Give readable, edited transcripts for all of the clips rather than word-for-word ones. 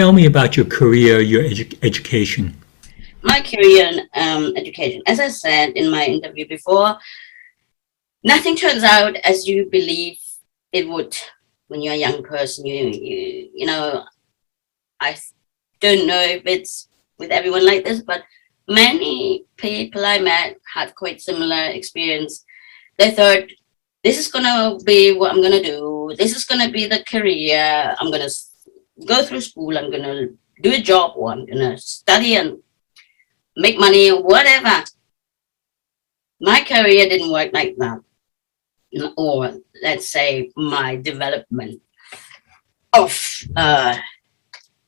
tell me about your career, your education. My career in education, as I said in my interview before, nothing turns out as you believe it would when you're a young person. You know, I don't know if it's with everyone like this, but many people I met had quite similar experience. They thought, this is gonna be what I'm gonna do. This is gonna be the career. I'm gonna go through school. I'm gonna do a job, or I'm gonna study and make money, or whatever. My career didn't work like that, or let's say my development of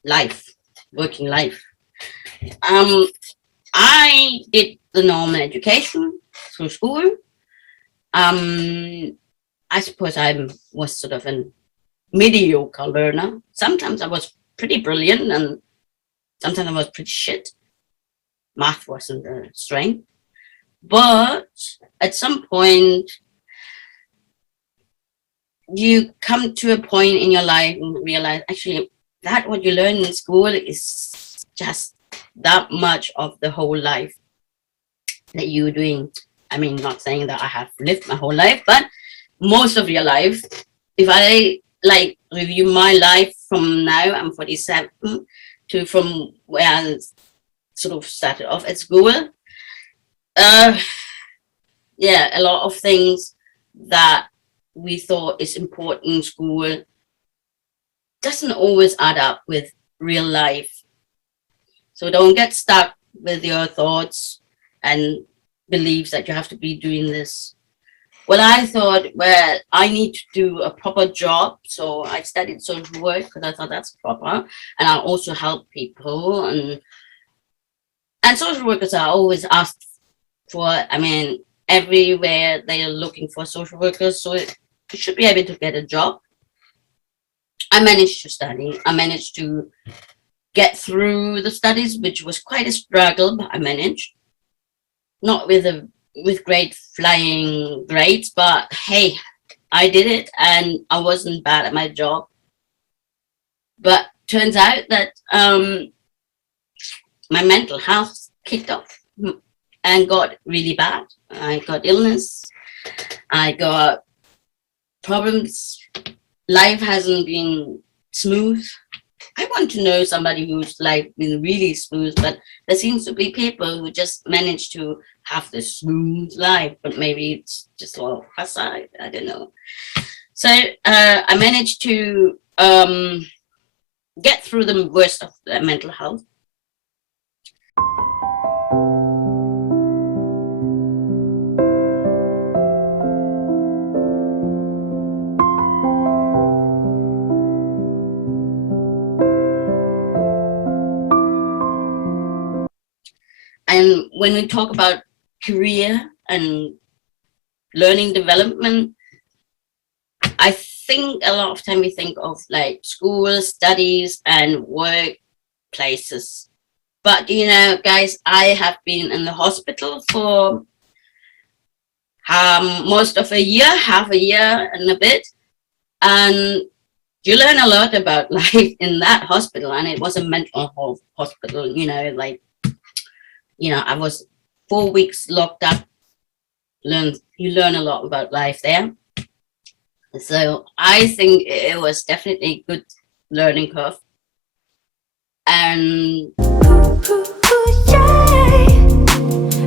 life, working life. I did the normal education through school. I suppose I was sort of a mediocre learner. Sometimes I was pretty brilliant, and sometimes I was pretty shit. Math wasn't a strength. But at some point, you come to a point in your life and realize, actually, that what you learn in school is just that much of the whole life that you're doing. I mean, not saying that I have lived my whole life, but most of your life. If I like review my life from now, I'm 47, to from where I sort of started off at school. Yeah, a lot of things that we thought is important in school doesn't always add up with real life. So don't get stuck with your thoughts and beliefs that you have to be doing this. Well, I thought, well, I need to do a proper job. So I studied social work because I thought that's proper. And I also help people. And social workers are always asked for, I mean, everywhere they are looking for social workers. So you should be able to get a job. I managed to study. I managed to get through the studies, which was quite a struggle, but I managed. Not with great flying grades, but hey, I did it, and I wasn't bad at my job. But turns out that my mental health kicked off and got really bad. I got illness. I got problems. Life hasn't been smooth. I want to know somebody whose life been really smooth, but there seems to be people who just manage to have this smooth life, but maybe it's just all facade. I don't know. So I managed to get through the worst of the mental health. And when we talk about career and learning development, I think a lot of time we think of like school, studies, and workplaces. But you know, guys, I have been in the hospital for most of a year, half a year and a bit. And you learn a lot about life in that hospital. And it was a mental health hospital, you know, like, you know, I was 4 weeks locked up. You learn a lot about life there. So I think it was definitely a good learning curve. And yeah.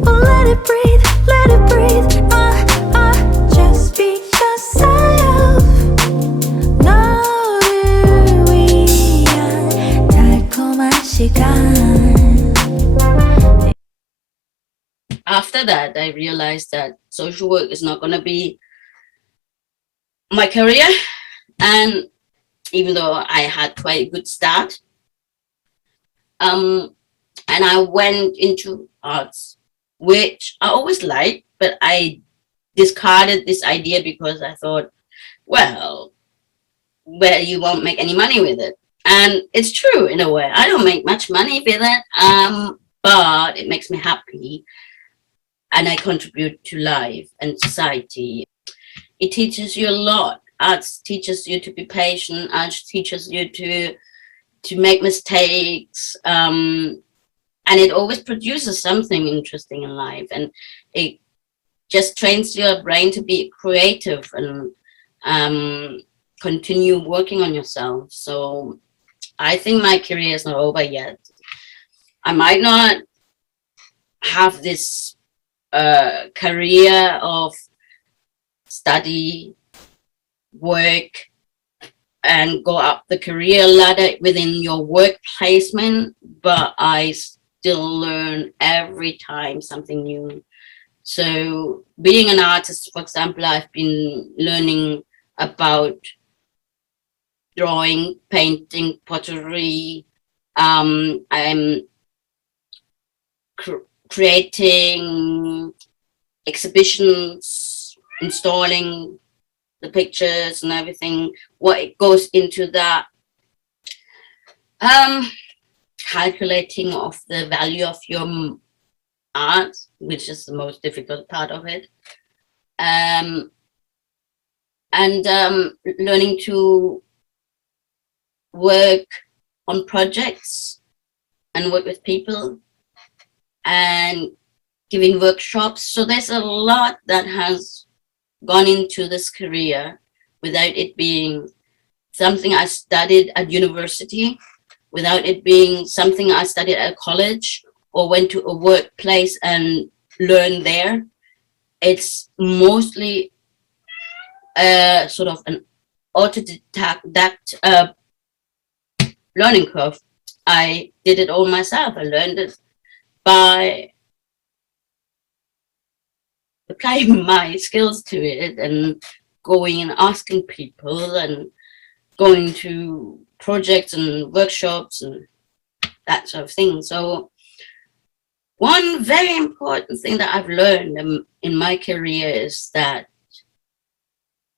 Oh, let it breathe, let it breathe. Just be yourself. 너를 위한 달콤한 시간. after that, I realized that social work is not going to be my career. And even though I had quite a good start, and I went into arts, which I always liked, but I discarded this idea because I thought, well, you won't make any money with it. And it's true in a way. I don't make much money with it, but it makes me happy. And I contribute to life and society. It teaches you a lot. Arts teaches you to be patient. Arts teaches you to to make mistakes, and it always produces something interesting in life, and it just trains your brain to be creative and continue working on yourself. So I think my career is not over yet. I might not have this career of study, work, and go up the career ladder within your work placement, but I still learn every time something new. So being an artist, for example, I've been learning about drawing, painting, pottery. I'm creating exhibitions, installing the pictures and everything, what it goes into that. Calculating of the value of your art, which is the most difficult part of it. And learning to work on projects and work with people and giving workshops. So there's a lot that has gone into this career without it being something I studied at university, without it being something I studied at college or went to a workplace and learned there. It's mostly sort of an autodidact learning curve. I did it all myself. I learned it by applying my skills to it and going and asking people and going to projects and workshops and that sort of thing. So one very important thing that I've learned in my career is that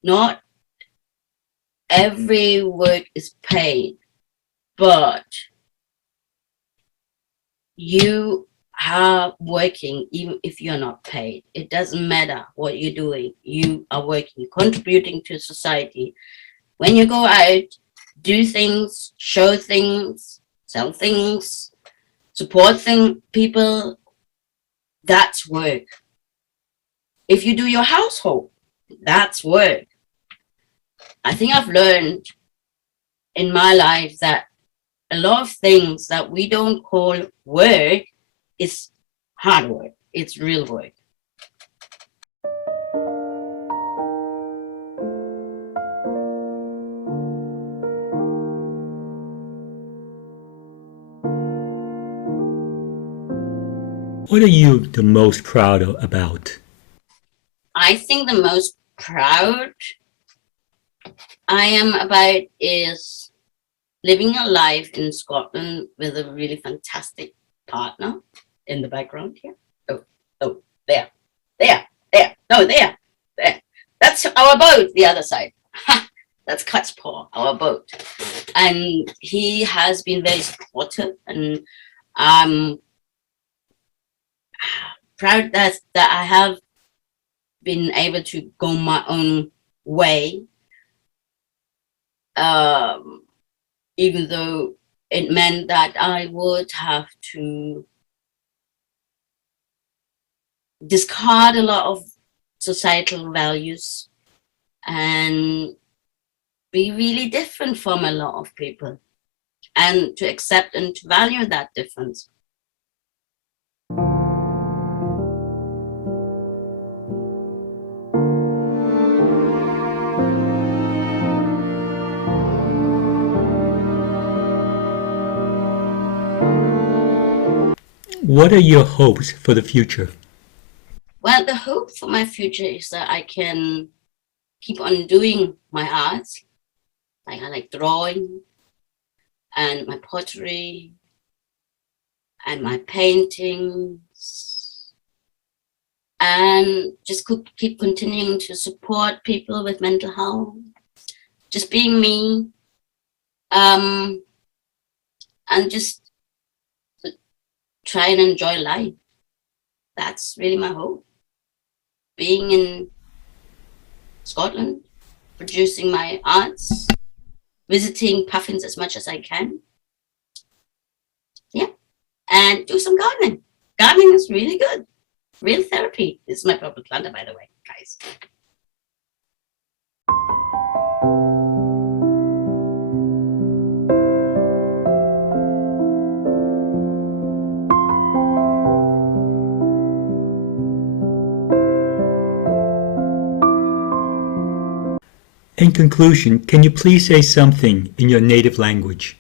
not every work is paid, but you are working even if you're not paid. It doesn't matter what you're doing. You are working, contributing to society. When you go out, do things, show things, sell things, support people, that's work. If you do your household, that's work. I think I've learned in my life that a lot of things that we don't call work is hard work. It's real work. What are you the most proud about? I think the most proud I am about is living a life in Scotland with a really fantastic partner in the background here. Oh, there. No, there. That's our boat, the other side. That's Cut's Paw, our boat. And he has been very supportive, and I'm proud that I have been able to go my own way, even though it meant that I would have to discard a lot of societal values and be really different from a lot of people, and to accept and to value that difference. What are your hopes for the future? Well, the hope for my future is that I can keep on doing my arts. Like I like drawing and my pottery and my paintings, and just keep continuing to support people with mental health, just being me, and just try and enjoy life. That's really my hope. Being in Scotland, producing my arts, visiting puffins as much as I can, and do some gardening. Gardening is really good. Real therapy. This is my purple planter, by the way, guys. In conclusion, can you please say something in your native language?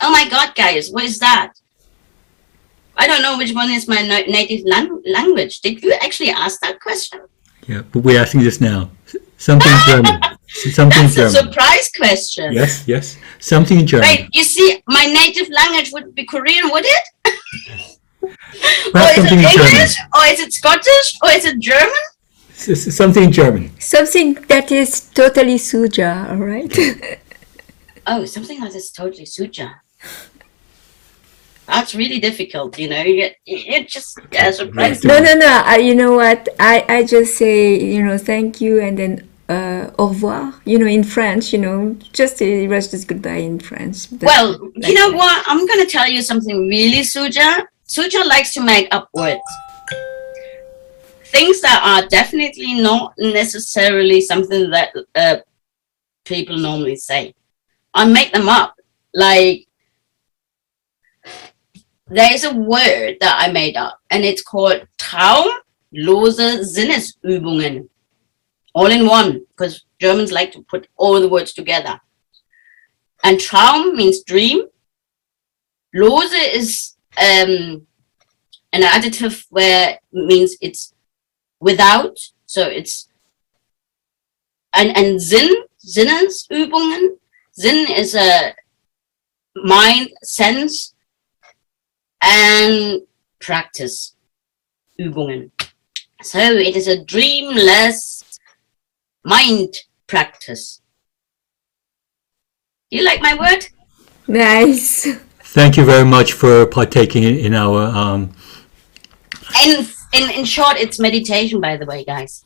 Oh my God, guys, what is that? I don't know which one is my native language. Did you actually ask that question? Yeah, but we're asking this now. Something German. Something That's a German. surprise question. Yes, yes. Something German. Wait, you see, my native language would be Korean, would it? Perhaps Or is something it German. English? Or is it Scottish? Or is it German? Something German. Something that is totally Soo Ja, all right? Oh, something that is totally Soo Ja. That's really difficult, you know. You just get surprised. No. You know what? I just say, thank you, and then au revoir. In French, just it was just goodbye in French. Well, you know what? I'm going to tell you something really Soo Ja. Soo Ja likes to make up words. Things that are definitely not necessarily something that people normally say. I make them up. Like, there's a word that I made up, and it's called traumlose Sinnesübungen. All in one, because Germans like to put all the words together. And Traum means dream. Lose is an adjective where it means it's without. So it's and Sinnesübungen. Sinn is a mind, sense, and practice. Übungen. So it is a dreamless mind practice. You like my word? Nice. Thank you very much for partaking in our In short, it's meditation, by the way, guys.